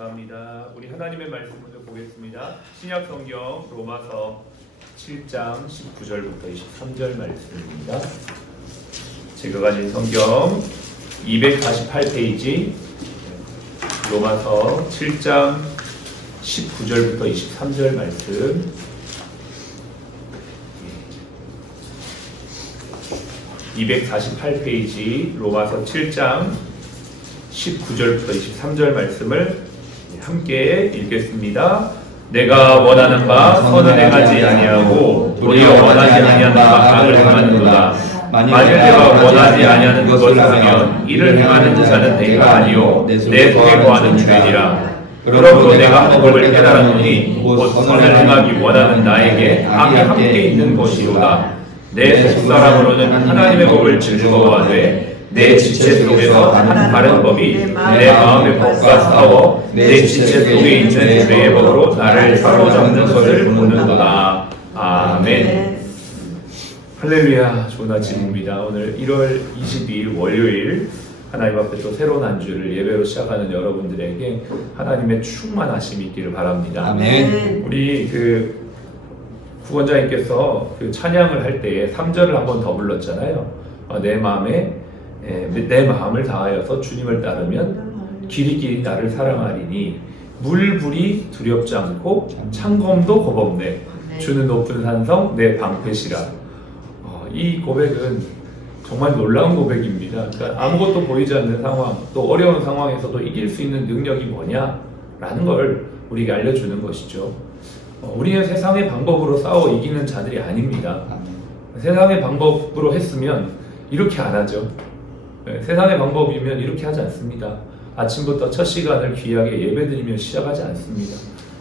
감사합니다. 우리 하나님의 말씀을 보겠습니다. 신약 성경 로마서 7장 19절부터 23절 말씀입니다. 제가 가진 성경 248페이지 로마서 7장 19절부터 23절 말씀 248페이지 로마서 7장 19절부터 23절 말씀을 함께 읽겠습니다. 내가 원하는 바 선을 행하지 아니하고 도리어 원하지 아니하는 바 악을 행하는도다. 만일 내가 원하지 아니하는 것을 하면 이를 행하는 자는 내가 아니요 내 속에 거하는 죄니라. 그러므로 내가 한 법을 깨달았노니 곧 선을 행하기 원하는 나에게 악이 함께 있는 것이로다. 내 속사람으로는 하나님의 법을 즐거워하되 내 지체 속에서 한 다른 법이 내 마음의 법과 싸워 내 지체 속에 있는 죄의 법으로 나를 사로잡는 것을 보는도다. 아멘. 할렐루야. 좋은 아침입니다. 오늘 1월 22일 월요일 하나님 앞에 또 새로운 한 주를 예배로 시작하는 여러분들에게 하나님의 충만하심이 있기를 바랍니다. 아멘. 우리 구원자님께서 찬양을 할 때에 3절을 한 번 더 불렀잖아요. 내 마음을 다하여서 주님을 따르면 길이길이 나를 사랑하리니 물불이 두렵지 않고 창검도 겁없네. 주는 높은 산성 내 방패시라. 이 고백은 정말 놀라운 고백입니다. 그러니까 아무것도 보이지 않는 상황, 또 어려운 상황에서도 이길 수 있는 능력이 뭐냐라는 걸 우리에게 알려주는 것이죠. 우리는 세상의 방법으로 싸워 이기는 자들이 아닙니다. 세상의 방법으로 했으면 이렇게 안 하죠. 세상의 방법이면 이렇게 하지 않습니다. 아침부터 첫 시간을 귀하게 예배드리며 시작하지 않습니다.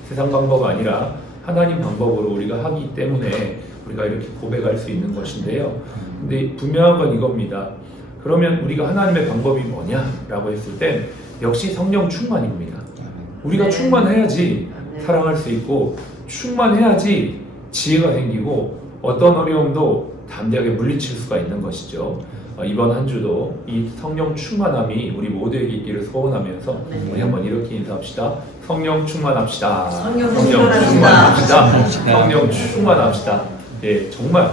세상 방법 아니라 하나님 방법으로 우리가 하기 때문에 우리가 이렇게 고백할 수 있는 것인데요. 근데 분명한 건 이겁니다. 그러면 우리가 하나님의 방법이 뭐냐라고 했을 때 역시 성령 충만입니다. 우리가 충만해야지 사랑할 수 있고 충만해야지 지혜가 생기고 어떤 어려움도 담대하게 물리칠 수가 있는 것이죠. 이번 한 주도 이 성령 충만함이 우리 모두에게 있기를 소원하면서 우리 한번 이렇게 인사합시다. 성령 충만합시다. 성령 충만합시다. 성령 충만합시다. 예, 정말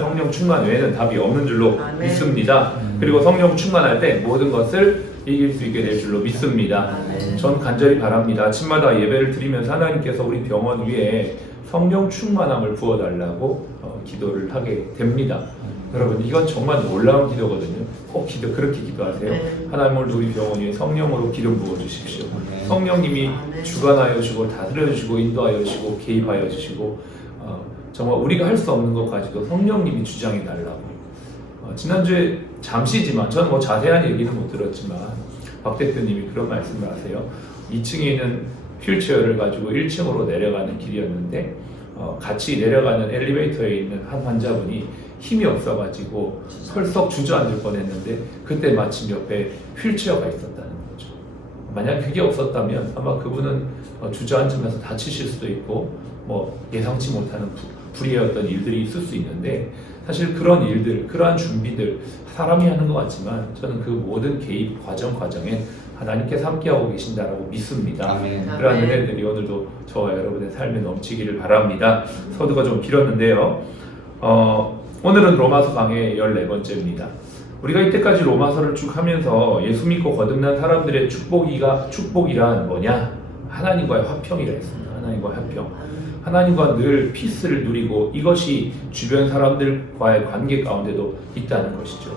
성령 충만 외에는 답이 없는 줄로 믿습니다. 그리고 성령 충만할 때 모든 것을 이길 수 있게 될 줄로 믿습니다. 전 간절히 바랍니다. 아침마다 예배를 드리면서 하나님께서 우리 병원 위에 성령 충만함을 부어달라고 기도를 하게 됩니다. 여러분 이건 정말 놀라운 기도거든요. 꼭 그렇게 기도하세요. 하나님 오늘 우리 병원 위에 성령으로 기름 부어주십시오. 성령님이 주관하여 주시고 다스려 주시고 인도하여 주시고 개입하여 주시고 정말 우리가 할 수 없는 것까지도 성령님이 주장해 달라고. 지난주에 잠시지만 저는 자세한 얘기는 못 들었지만 박 대표님이 그런 말씀을 하세요. 2층에 있는 휠체어를 가지고 1층으로 내려가는 길이었는데 같이 내려가는 엘리베이터에 있는 한 환자분이 힘이 없어가지고 펄썩 주저앉을 뻔했는데 그때 마침 옆에 휠체어가 있었다는 거죠. 만약 그게 없었다면 아마 그분은 주저앉으면서 다치실 수도 있고 예상치 못하는 불의의 일들이 있을 수 있는데 사실 그런 일들, 그러한 준비들 사람이 하는 것 같지만 저는 그 모든 개입 과정에 하나님께서 함께하고 계신다라고 믿습니다. 아멘. 그러한 은혜들이 오늘도 저와 여러분의 삶에 넘치기를 바랍니다. 서두가 좀 길었는데요. 오늘은 로마서 강의 14번째입니다. 우리가 이때까지 로마서를 쭉 하면서 예수 믿고 거듭난 사람들의 축복이란 뭐냐? 하나님과의 화평이라 했습니다. 하나님과의 화평. 하나님과 늘 피스를 누리고 이것이 주변 사람들과의 관계 가운데도 있다는 것이죠.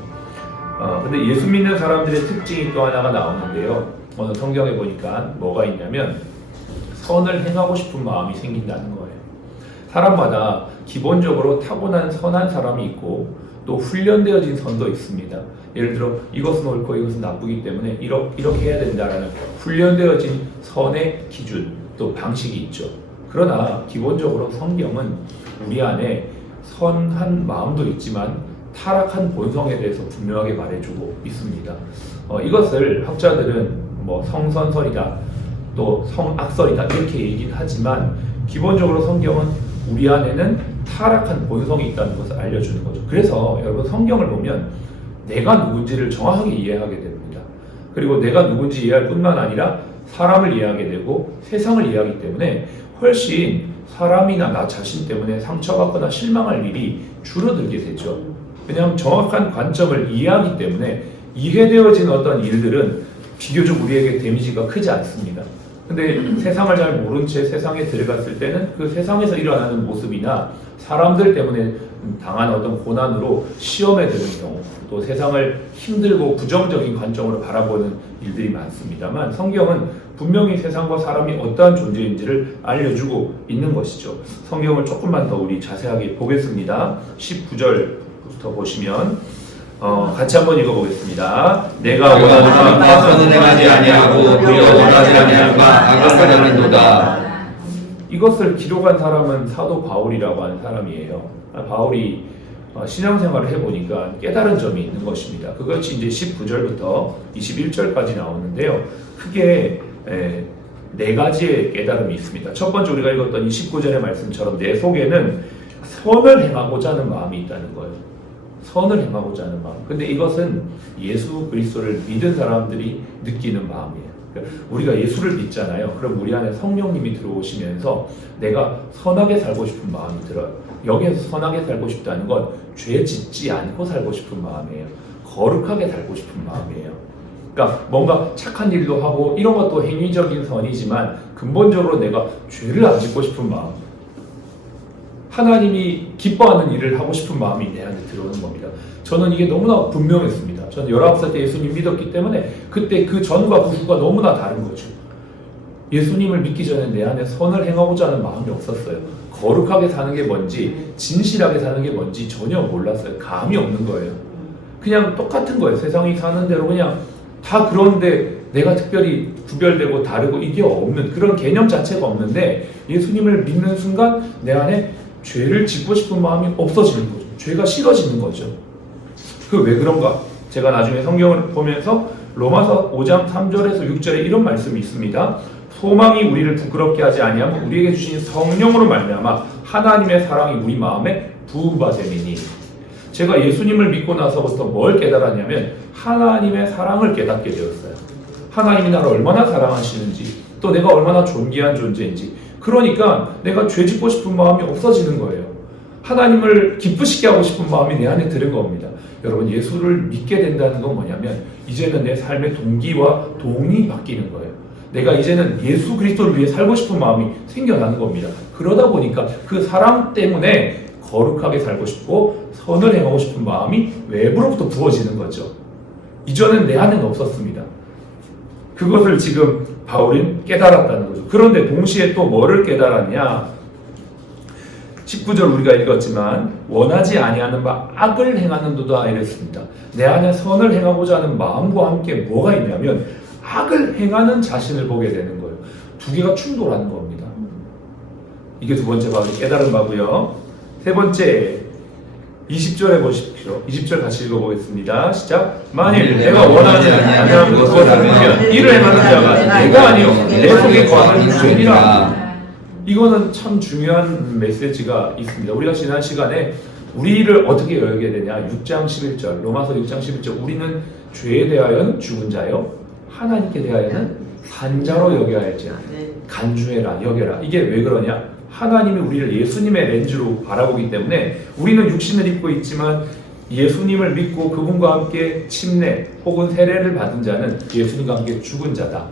근데 예수 믿는 사람들의 특징이 또 하나가 나오는데요. 오늘 성경에 보니까 뭐가 있냐면 선을 행하고 싶은 마음이 생긴다는 거예요. 사람마다 기본적으로 타고난 선한 사람이 있고 또 훈련되어진 선도 있습니다. 예를 들어 이것은 옳고 이것은 나쁘기 때문에 이렇게 해야 된다라는 훈련되어진 선의 기준 또 방식이 있죠. 그러나 기본적으로 성경은 우리 안에 선한 마음도 있지만 타락한 본성에 대해서 분명하게 말해주고 있습니다. 이것을 학자들은 성선설이다 또 성악설이다 이렇게 얘기는 하지만 기본적으로 성경은 우리 안에는 타락한 본성이 있다는 것을 알려주는 거죠. 그래서 여러분 성경을 보면 내가 누군지를 정확하게 이해하게 됩니다. 그리고 내가 누군지 이해할 뿐만 아니라 사람을 이해하게 되고 세상을 이해하기 때문에 훨씬 사람이나 나 자신 때문에 상처받거나 실망할 일이 줄어들게 되죠. 왜냐하면 정확한 관점을 이해하기 때문에 이해되어진 어떤 일들은 비교적 우리에게 데미지가 크지 않습니다. 근데 세상을 잘 모른 채 세상에 들어갔을 때는 그 세상에서 일어나는 모습이나 사람들 때문에 당한 어떤 고난으로 시험에 드는 경우, 또 세상을 힘들고 부정적인 관점으로 바라보는 일들이 많습니다만, 성경은 분명히 세상과 사람이 어떠한 존재인지를 알려주고 있는 것이죠. 성경을 조금만 더 우리 자세하게 보겠습니다. 19절부터 보시면 같이 한번 읽어보겠습니다. 내가 원하는 바 선을 행하지 아니하고 그여 원하지 아니하는 바 악을 하려는도다. 이것을 기록한 사람은 사도 바울이라고 하는 사람이에요. 바울이 신앙생활을 해보니까 깨달은 점이 있는 것입니다. 그것이 이제 19절부터 21절까지 나오는데요. 크게 네 가지의 깨달음이 있습니다. 첫 번째, 우리가 읽었던 29절의 말씀처럼 내 속에는 선을 행하고자 하는 마음이 있다는 거예요. 선을 행하고자 하는 마음. 근데 이것은 예수 그리스도를 믿은 사람들이 느끼는 마음이에요. 그러니까 우리가 예수를 믿잖아요. 그럼 우리 안에 성령님이 들어오시면서 내가 선하게 살고 싶은 마음이 들어요. 여기에서 선하게 살고 싶다는 건 죄 짓지 않고 살고 싶은 마음이에요. 거룩하게 살고 싶은 마음이에요. 그러니까 뭔가 착한 일도 하고 이런 것도 행위적인 선이지만 근본적으로 내가 죄를 안 짓고 싶은 마음, 하나님이 기뻐하는 일을 하고 싶은 마음이 내 안에 들어오는 겁니다. 저는 이게 너무나 분명했습니다. 저는 19살 때 예수님 믿었기 때문에 그때 그 전과 그 후가 너무나 다른 거죠. 예수님을 믿기 전에 내 안에 선을 행하고자 하는 마음이 없었어요. 거룩하게 사는 게 뭔지, 진실하게 사는 게 뭔지 전혀 몰랐어요. 감이 없는 거예요. 그냥 똑같은 거예요. 세상이 사는 대로 그냥 다 그런데 내가 특별히 구별되고 다르고 이게 없는, 그런 개념 자체가 없는데 예수님을 믿는 순간 내 안에 죄를 짓고 싶은 마음이 없어지는 거죠. 죄가 싫어지는 거죠. 그 왜 그런가? 제가 나중에 성경을 보면서 로마서 5장 3절에서 6절에 이런 말씀이 있습니다. 소망이 우리를 부끄럽게 하지 아니하면 우리에게 주신 성령으로 말미암아 하나님의 사랑이 우리 마음에 부음받음이니. 제가 예수님을 믿고 나서부터 뭘 깨달았냐면 하나님의 사랑을 깨닫게 되었어요. 하나님이 나를 얼마나 사랑하시는지, 또 내가 얼마나 존귀한 존재인지. 그러니까 내가 죄 짓고 싶은 마음이 없어지는 거예요. 하나님을 기쁘시게 하고 싶은 마음이 내 안에 드는 겁니다. 여러분, 예수를 믿게 된다는 건 뭐냐면 이제는 내 삶의 동기와 동이 바뀌는 거예요. 내가 이제는 예수 그리스도를 위해 살고 싶은 마음이 생겨나는 겁니다. 그러다 보니까 그 사랑 때문에 거룩하게 살고 싶고 선을 행하고 싶은 마음이 외부로부터 부어지는 거죠. 이전엔 내 안에는 없었습니다. 그것을 지금 바울은 깨달았다는 거죠. 그런데 동시에 또 뭐를 깨달았냐? 19절 우리가 읽었지만 원하지 아니하는 바 악을 행하는도다 이랬습니다. 내 안에 선을 행하고자 하는 마음과 함께 뭐가 있냐면 악을 행하는 자신을 보게 되는 거예요. 두 개가 충돌하는 겁니다. 이게 두 번째 바울이 깨달은 바고요. 세 번째 20절에 보십시오. 20절 같이 읽어보겠습니다. 시작. 만일 내가 원하지 아니하는 것을 하면 이를 행하는 자가 내가 아니요 내 속에 거하는 죄니라. 이거는 참 중요한 메시지가 있습니다. 우리가 지난 시간에 우리를 어떻게 여기게 되냐? 6장 11절, 로마서 6장 11절. 우리는 죄에 대하여는 죽은 자요, 하나님께 대하여는 산자로 여겨야 할지 간주해라, 여겨라. 이게 왜 그러냐? 하나님이 우리를 예수님의 렌즈로 바라보기 때문에 우리는 육신을 입고 있지만 예수님을 믿고 그분과 함께 침례 혹은 세례를 받은 자는 예수님과 함께 죽은 자다.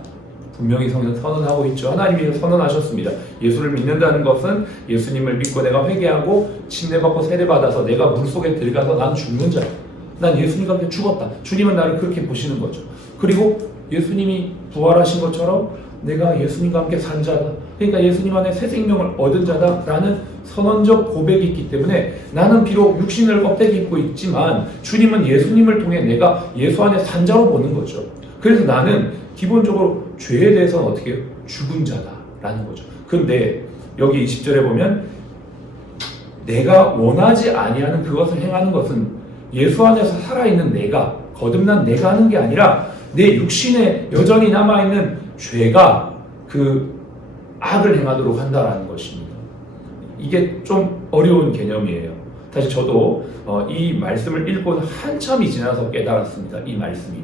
분명히 성경 선언하고 있죠. 하나님이 선언하셨습니다. 예수를 믿는다는 것은 예수님을 믿고 내가 회개하고 침례받고 세례받아서 내가 물속에 들어가서 난 죽는 자야. 난 예수님과 함께 죽었다. 주님은 나를 그렇게 보시는 거죠. 그리고 예수님이 부활하신 것처럼 내가 예수님과 함께 산 자다. 그러니까 예수님 안에 새 생명을 얻은 자다라는 선언적 고백이 있기 때문에 나는 비록 육신을 껍데기 입고 있지만 주님은 예수님을 통해 내가 예수 안에 산 자로 보는 거죠. 그래서 나는 기본적으로 죄에 대해서는 어떻게 죽은 자다라는 거죠. 근데 여기 20절에 보면 내가 원하지 아니하는 그것을 행하는 것은 예수 안에서 살아있는 내가, 거듭난 내가 하는 게 아니라 내 육신에 여전히 남아있는 죄가 그 악을 행하도록 한다라는 것입니다. 이게 좀 어려운 개념이에요. 사실 저도 이 말씀을 읽고 한참이 지나서 깨달았습니다. 이 말씀이.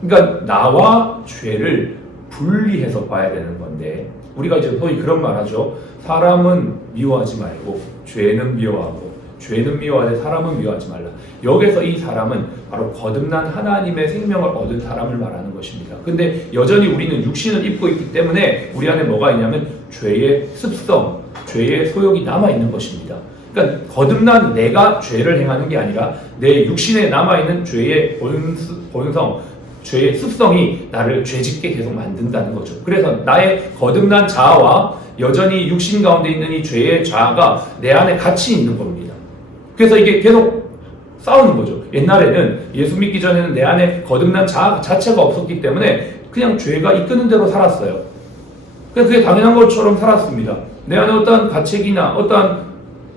그러니까 나와 죄를 분리해서 봐야 되는 건데 우리가 이제 소위 그런 말 하죠. 사람은 미워하지 말고 죄는 미워하고 죄는 미워하되 사람은 미워하지 말라. 여기서 이 사람은 바로 거듭난 하나님의 생명을 얻은 사람을 말하는 것입니다. 근데 여전히 우리는 육신을 입고 있기 때문에 우리 안에 뭐가 있냐면 죄의 습성, 죄의 소욕이 남아있는 것입니다. 그러니까 거듭난 내가 죄를 행하는 게 아니라 내 육신에 남아있는 죄의 본성, 죄의 습성이 나를 죄짓게 계속 만든다는 거죠. 그래서 나의 거듭난 자아와 여전히 육신 가운데 있는 이 죄의 자아가 내 안에 같이 있는 겁니다. 그래서 이게 계속 싸우는 거죠. 옛날에는 예수 믿기 전에는 내 안에 거듭난 자아 자체가 없었기 때문에 그냥 죄가 이끄는 대로 살았어요. 그냥 그게 당연한 것처럼 살았습니다. 내 안에 어떠한 가책이나 어떠한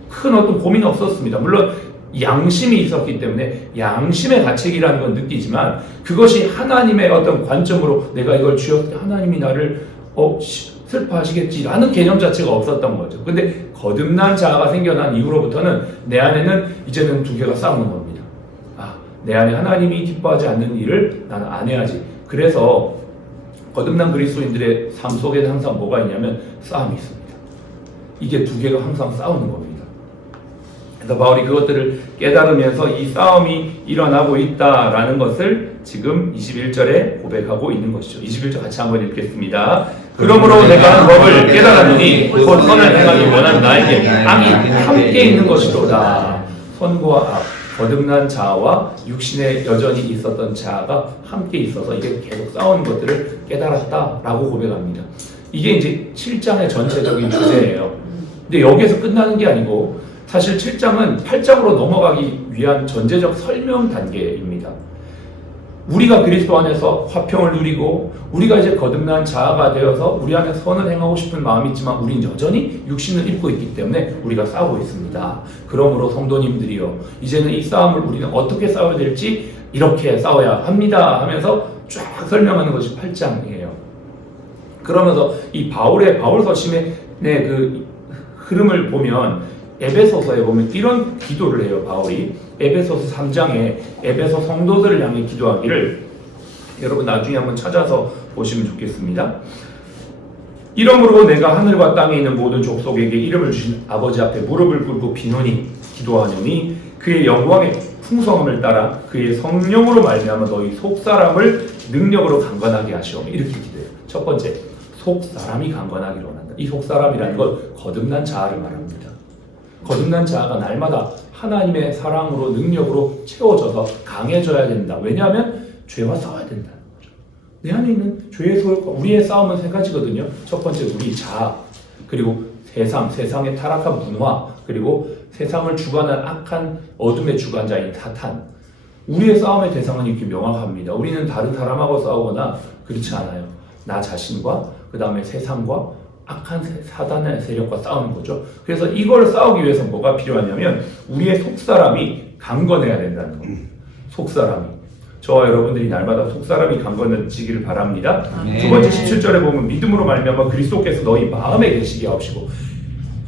큰 어떤 고민은 없었습니다. 물론 양심이 있었기 때문에 양심의 가책이라는 건 느끼지만 그것이 하나님의 어떤 관점으로 내가 이걸 쥐었을 때 하나님이 나를 슬퍼하시겠지라는 개념 자체가 없었던 거죠. 근데 거듭난 자아가 생겨난 이후로부터는 내 안에는 이제는 두 개가 싸우는 겁니다. 내 안에 하나님이 기뻐하지 않는 일을 나는 안 해야지. 그래서 거듭난 그리스도인들의 삶 속에는 항상 뭐가 있냐면 싸움이 있습니다. 이게 두 개가 항상 싸우는 겁니다. 그래서 바울이 그것들을 깨달으면서 이 싸움이 일어나고 있다라는 것을 지금 21절에 고백하고 있는 것이죠. 21절 같이 한번 읽겠습니다. 그러므로 내가 한 법을 깨달았느니 곧 선을 행하기 원하는 나에게 악이 함께 있는 것이로다. 선과 악, 거듭난 자아와 육신에 여전히 있었던 자아가 함께 있어서 이게 계속 싸우는 것들을 깨달았다라고 고백합니다. 이게 이제 7장의 전체적인 주제예요. 근데 여기에서 끝나는 게 아니고 사실 7장은 8장으로 넘어가기 위한 전제적 설명 단계입니다. 우리가 그리스도 안에서 화평을 누리고 우리가 이제 거듭난 자아가 되어서 우리 안에 선을 행하고 싶은 마음이 있지만 우리는 여전히 육신을 입고 있기 때문에 우리가 싸우고 있습니다. 그러므로 성도님들이요, 이제는 이 싸움을 우리는 어떻게 싸워야 될지 이렇게 싸워야 합니다 하면서 쫙 설명하는 것이 8장이에요. 그러면서 이 바울 서신의 그 흐름을 보면 에베소서에 보면 이런 기도를 해요. 바울이 에베소서 3장에 에베소 성도들을 향해 기도하기를 여러분 나중에 한번 찾아서 보시면 좋겠습니다. 이러므로 내가 하늘과 땅에 있는 모든 족속에게 이름을 주신 아버지 앞에 무릎을 꿇고 비노니 기도하노니 그의 영광의 풍성함을 따라 그의 성령으로 말미암아 너희 속사람을 능력으로 강건하게 하시오며 이렇게 기도해요. 첫 번째, 속사람이 강건하기를 원한다. 이 속사람이라는 건 거듭난 자아를 말합니다. 거듭난 자아가 날마다 하나님의 사랑으로 능력으로 채워져서 강해져야 된다. 왜냐하면 죄와 싸워야 된다는 거죠. 내 안에 있는 죄의 소욕과 우리의 싸움은 세 가지거든요. 첫 번째 우리 자아, 그리고 세상의 타락한 문화, 그리고 세상을 주관한 악한 어둠의 주관자인 사탄. 우리의 싸움의 대상은 이렇게 명확합니다. 우리는 다른 사람하고 싸우거나 그렇지 않아요. 나 자신과 그 다음에 세상과 악한 사단의 세력과 싸우는 거죠. 그래서 이걸 싸우기 위해서 뭐가 필요하냐면 우리의 속사람이 강건해야 된다는 겁니다. 속사람이. 저와 여러분들이 날마다 속사람이 강건해지기를 바랍니다. 두 번째 17절에 보면 믿음으로 말미암아 그리스도께서 너희 마음에 계시게 하시고,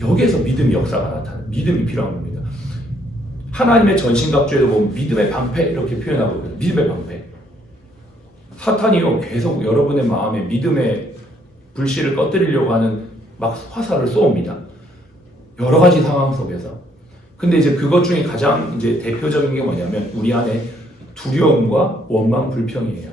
여기에서 믿음의 역사가 나타나요. 믿음이 필요한 겁니다. 하나님의 전신갑주에도 보면 믿음의 방패 이렇게 표현하고 있거든요. 믿음의 방패. 사탄이요 계속 여러분의 마음에 믿음의 불씨를 꺼뜨리려고 하는 막 화살을 쏘옵니다. 여러 가지 상황 속에서. 근데 이제 그것 중에 가장 이제 대표적인 게 뭐냐면 우리 안에 두려움과 원망, 불평이에요.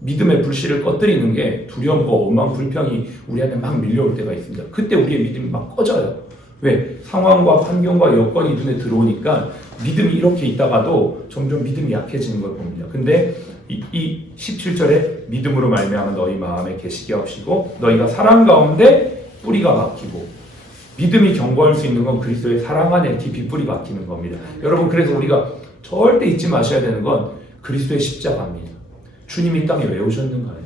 믿음의 불씨를 꺼뜨리는 게 두려움과 원망, 불평이 우리 안에 막 밀려올 때가 있습니다. 그때 우리의 믿음이 막 꺼져요. 왜? 상황과 환경과 여건이 눈에 들어오니까 믿음이 이렇게 있다가도 점점 믿음이 약해지는 걸 봅니다. 근데 이 17절에 믿음으로 말미암아 너희 마음에 계시게 하시고 너희가 사랑 가운데 뿌리가 박히고, 믿음이 견고할 수 있는 건 그리스도의 사랑 안에 깊이 뿌리 박히는 겁니다. 여러분, 그래서 우리가 절대 잊지 마셔야 되는 건 그리스도의 십자가입니다. 주님이 이 땅에 왜 오셨는가요?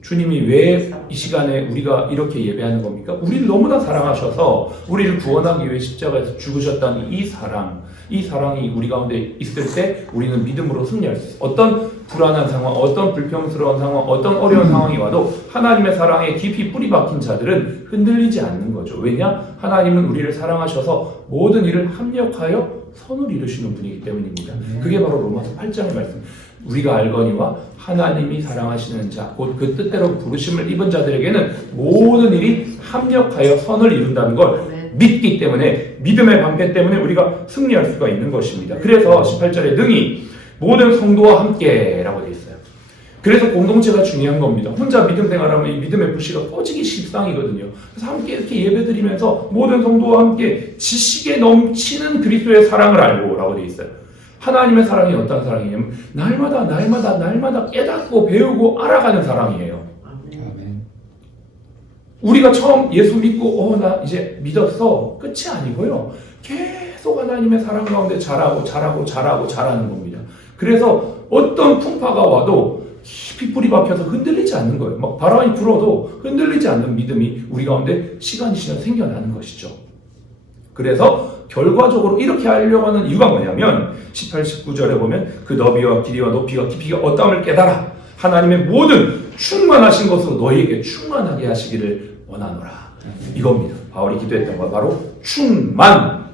주님이 왜 이 시간에 우리가 이렇게 예배하는 겁니까? 우리를 너무나 사랑하셔서 우리를 구원하기 위해 십자가에서 죽으셨다는 이 사랑이 우리 가운데 있을 때 우리는 믿음으로 승리할 수 있어요. 어떤 불안한 상황, 어떤 불평스러운 상황, 어떤 어려운 상황이 와도 하나님의 사랑에 깊이 뿌리 박힌 자들은 흔들리지 않는 거죠. 왜냐? 하나님은 우리를 사랑하셔서 모든 일을 합력하여 선을 이루시는 분이기 때문입니다. 그게 바로 로마서 8장의 말씀. 우리가 알거니와 하나님이 사랑하시는 자, 곧 그 뜻대로 부르심을 입은 자들에게는 모든 일이 합력하여 선을 이룬다는 걸 믿기 때문에, 믿음의 방패 때문에 우리가 승리할 수가 있는 것입니다. 그래서 18절에 능히 모든 성도와 함께 라고 되어 있어요. 그래서 공동체가 중요한 겁니다. 혼자 믿음 생활하면 이 믿음의 불씨가 꺼지기 십상이거든요. 그래서 함께 이렇게 예배드리면서 모든 성도와 함께 지식에 넘치는 그리스도의 사랑을 알고 라고 되어 있어요. 하나님의 사랑이 어떤 사랑이냐면 날마다 깨닫고 배우고 알아가는 사랑이에요. 우리가 처음 예수 믿고 나 이제 믿었어 끝이 아니고요. 계속 하나님의 사랑 가운데 자라는 겁니다. 그래서 어떤 풍파가 와도 깊이 뿌리 박혀서 흔들리지 않는 거예요. 막 바람이 불어도 흔들리지 않는 믿음이 우리 가운데 시간이 지나서 생겨나는 것이죠. 그래서 결과적으로 이렇게 하려고 하는 이유가 뭐냐면 18, 19절에 보면 그 너비와 길이와 높이와 깊이가 어떠함을 깨달아 하나님의 모든 충만하신 것으로 너희에게 충만하게 하시기를 원하노라. 이겁니다. 바울이 기도했던 건 바로 충만.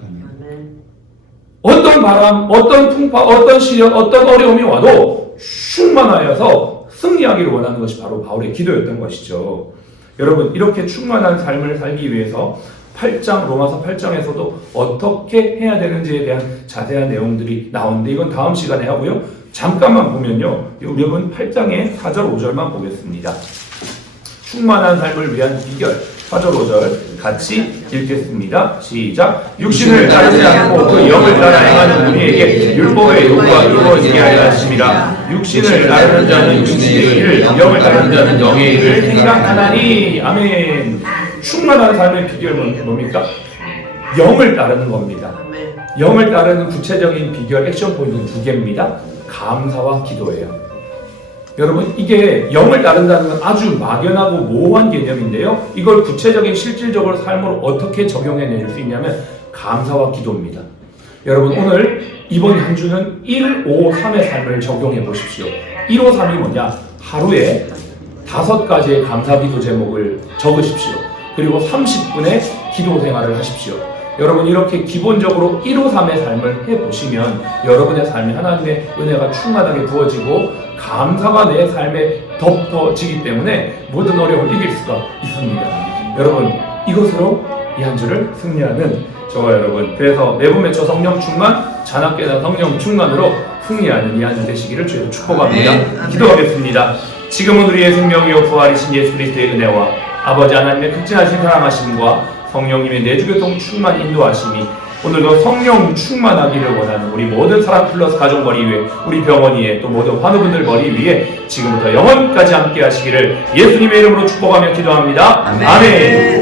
어떤 바람, 어떤 풍파, 어떤 시련, 어떤 어려움이 와도 충만하여서 승리하기를 원하는 것이 바로 바울의 기도였던 것이죠. 여러분, 이렇게 충만한 삶을 살기 위해서 8장, 로마서 8장에서도 어떻게 해야 되는지에 대한 자세한 내용들이 나오는데 이건 다음 시간에 하고요. 잠깐만 보면요. 여러분 8장의 4절, 5절만 보겠습니다. 충만한 삶을 위한 비결 4절, 5절 같이 읽겠습니다. 시작. 육신을 따르지 않고 그 영을 따라 행하는 우리에게 율법의 요구가 이루어지게 하려 하심이라. 육신을 따르는 자는 육신의 일을, 영을 따르는 자는 영의 일을 생각하나니. 아멘. 충만한 삶의 비결은 뭡니까? 영을 따르는 겁니다. 영을 따르는 구체적인 비결 액션 포인트는 2개입니다. 감사와 기도예요. 여러분, 이게 영을 따른다는 건 아주 막연하고 모호한 개념인데요. 이걸 구체적인 실질적으로 삶으로 어떻게 적용해낼 수 있냐면 감사와 기도입니다. 여러분, 오늘 이번 한 주는 1, 5, 3의 삶을 적용해 보십시오. 1, 5, 3이 뭐냐? 하루에 5가지의 감사 기도 제목을 적으십시오. 그리고 30분의 기도 생활을 하십시오. 여러분, 이렇게 기본적으로 1, 5, 3의 삶을 해보시면 여러분의 삶이 하나님의 은혜가 충만하게 부어지고 감사가 내 삶에 덮어지기 때문에 모든 어려움을 이길 수가 있습니다. 여러분, 이것으로 이 한 주를 승리하는 저와 여러분, 그래서 매부 맺혀 성령 충만, 자나깨나 성령 충만으로 승리하는 이 한 주 되시기를 주로 축복합니다. 기도하겠습니다. 지금은 우리의 생명이요 부활이신 예수 그리스도의 은혜와 아버지 하나님의 극진하신 사랑하심과 성령님의 내주교통 충만 인도하심이 오늘도 성령 충만하기를 원하는 우리 모든 사랑 플러스 가족 머리 위에, 우리 병원 위에, 또 모든 환우분들 머리 위에 지금부터 영원까지 함께 하시기를 예수님의 이름으로 축복하며 기도합니다. 아멘.